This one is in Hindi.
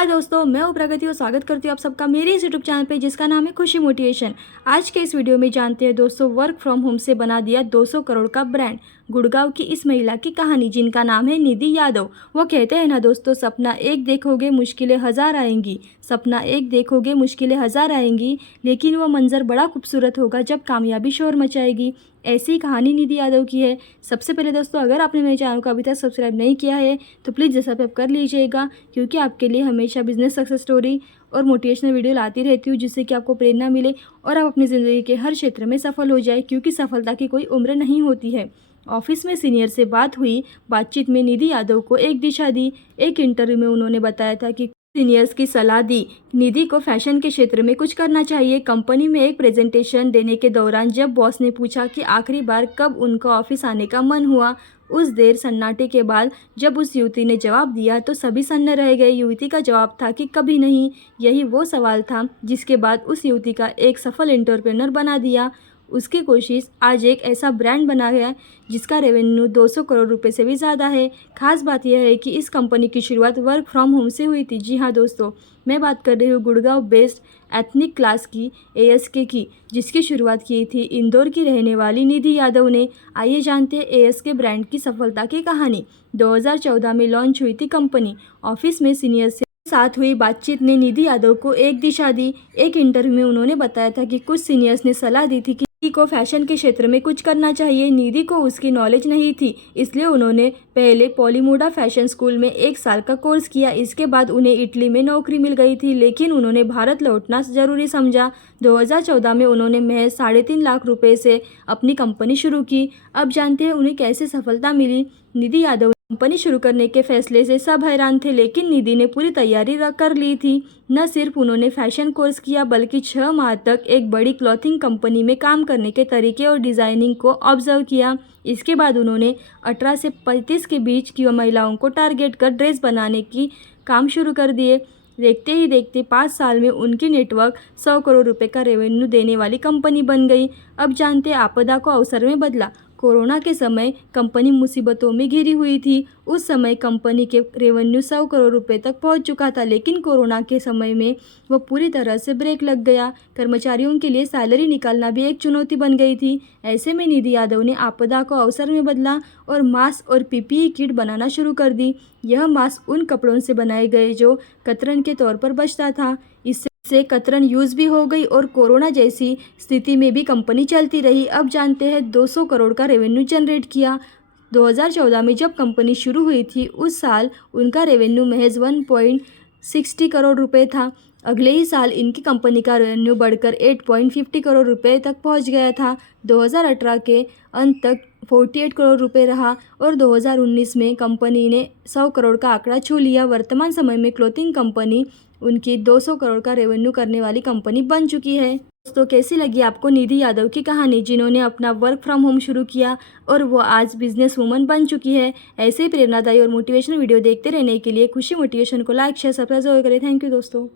हाय दोस्तों, मैं हूँ प्रगति और स्वागत करती हूँ आप सबका मेरे इस यूट्यूब चैनल पे जिसका नाम है खुशी मोटिवेशन। आज के इस वीडियो में जानते हैं दोस्तों, वर्क फ्रॉम होम से बना दिया 200 करोड़ का ब्रांड। गुड़गांव की इस महिला की कहानी, जिनका नाम है निधि यादव। वो कहते हैं ना दोस्तों, सपना एक देखोगे मुश्किलें हजार आएंगी। सपना एक देखोगे मुश्किलें हजार आएंगी, लेकिन वो मंजर बड़ा खूबसूरत होगा जब कामयाबी शोर मचाएगी। ऐसी कहानी निधि यादव की है। सबसे पहले दोस्तों, अगर आपने मेरे चैनल को अभी तक सब्सक्राइब नहीं किया है तो प्लीज़ सब्सक्राइब कर लीजिएगा, क्योंकि आपके लिए हमेशा बिजनेस सक्सेस स्टोरी और मोटिवेशनल वीडियो लाती रहती हूँ, जिससे कि आपको प्रेरणा मिले और आप अपनी ज़िंदगी के हर क्षेत्र में सफल हो जाए, क्योंकि सफलता की कोई उम्र नहीं होती है। ऑफिस में सीनियर से बातचीत में निधि यादव को एक दिशा दी। एक इंटरव्यू में उन्होंने बताया था कि सीनियर्स की सलाह दी। निधि को फैशन के क्षेत्र में कुछ करना चाहिए। कंपनी में एक प्रेजेंटेशन देने के दौरान जब बॉस ने पूछा कि आखिरी बार कब उनका ऑफिस आने का मन हुआ, उस देर सन्नाटे के बाद जब उस युवती ने जवाब दिया तो सभी सन्न रह गए। युवती का जवाब था कि कभी नहीं। यही वो सवाल था जिसके बाद उस युवती का एक सफल एंटरप्रेन्योर बना दिया। उसकी कोशिश आज एक ऐसा ब्रांड बना गया जिसका रेवेन्यू 200 करोड़ रुपए से भी ज़्यादा है। खास बात यह है कि इस कंपनी की शुरुआत वर्क फ्रॉम होम से हुई थी। जी हाँ दोस्तों, मैं बात कर रही हूँ गुड़गांव बेस्ड एथनिक क्लास की ASK की, जिसकी शुरुआत की थी इंदौर की रहने वाली निधि यादव ने। आइए जानते हैं ASK ब्रांड की सफलता की कहानी। 2014 में लॉन्च हुई थी कंपनी। ऑफिस में सीनियर से साथ हुई बातचीत ने निधि यादव को एक दिशा दी। एक इंटरव्यू में उन्होंने बताया था कि कुछ सीनियर्स ने सलाह दी थी कि निधि को फैशन के क्षेत्र में कुछ करना चाहिए। निधि को उसकी नॉलेज नहीं थी, इसलिए उन्होंने पहले पॉलीमोडा फैशन स्कूल में 1 साल का कोर्स किया। इसके बाद उन्हें इटली में नौकरी मिल गई थी, लेकिन उन्होंने भारत लौटना जरूरी समझा। 2014 में उन्होंने महज 3.5 लाख रुपए से अपनी कंपनी शुरू की। अब जानते हैं उन्हें कैसे सफलता मिली। निधि यादव कंपनी शुरू करने के फैसले से सब हैरान थे, लेकिन निधि ने पूरी तैयारी कर ली थी। न सिर्फ उन्होंने फैशन कोर्स किया, बल्कि 6 माह तक एक बड़ी क्लॉथिंग कंपनी में काम करने के तरीके और डिज़ाइनिंग को ऑब्जर्व किया। इसके बाद उन्होंने 18 से 35 के बीच की महिलाओं को टारगेट कर ड्रेस बनाने की काम शुरू कर दिए। देखते ही देखते 5 साल में उनकी नेटवर्क 100 करोड़ रुपए का रेवेन्यू देने वाली कंपनी बन गई। अब जानते आपदा को अवसर में बदला। कोरोना के समय कंपनी मुसीबतों में घिरी हुई थी। उस समय कंपनी के रेवेन्यू 100 करोड़ रुपए तक पहुंच चुका था, लेकिन कोरोना के समय में वो पूरी तरह से ब्रेक लग गया। कर्मचारियों के लिए सैलरी निकालना भी एक चुनौती बन गई थी। ऐसे में निधि यादव ने आपदा को अवसर में बदला और मास्क और PPE किट बनाना शुरू कर दी। यह मास्क उन कपड़ों से बनाए गए जो कतरन के तौर पर बचता था। इससे कतरन यूज भी हो गई और कोरोना जैसी स्थिति में भी कंपनी चलती रही। अब जानते हैं 200 करोड़ का रेवेन्यू जनरेट किया। 2014 में जब कंपनी शुरू हुई थी, उस साल उनका रेवेन्यू महज 1.60 करोड़ रुपए था। अगले ही साल इनकी कंपनी का रेवेन्यू बढ़कर 8.50 करोड़ रुपए तक पहुंच गया था। 2018 के अंत तक 48 करोड़ रुपए रहा और 2019 में कंपनी ने 100 करोड़ का आंकड़ा छू लिया। वर्तमान समय में क्लोथिंग कंपनी उनकी 200 करोड़ का रेवेन्यू करने वाली कंपनी बन चुकी है। दोस्तों, कैसी लगी आपको निधि यादव की कहानी, जिन्होंने अपना वर्क फ्रॉम होम शुरू किया और वो आज बिजनेस वूमन बन चुकी है। ऐसे ही प्रेरणादायी और मोटिवेशनल वीडियो देखते रहने के लिए खुशी मोटिवेशन को लाइक शेयर सब्सक्राइब जरूर करें। थैंक यू दोस्तों।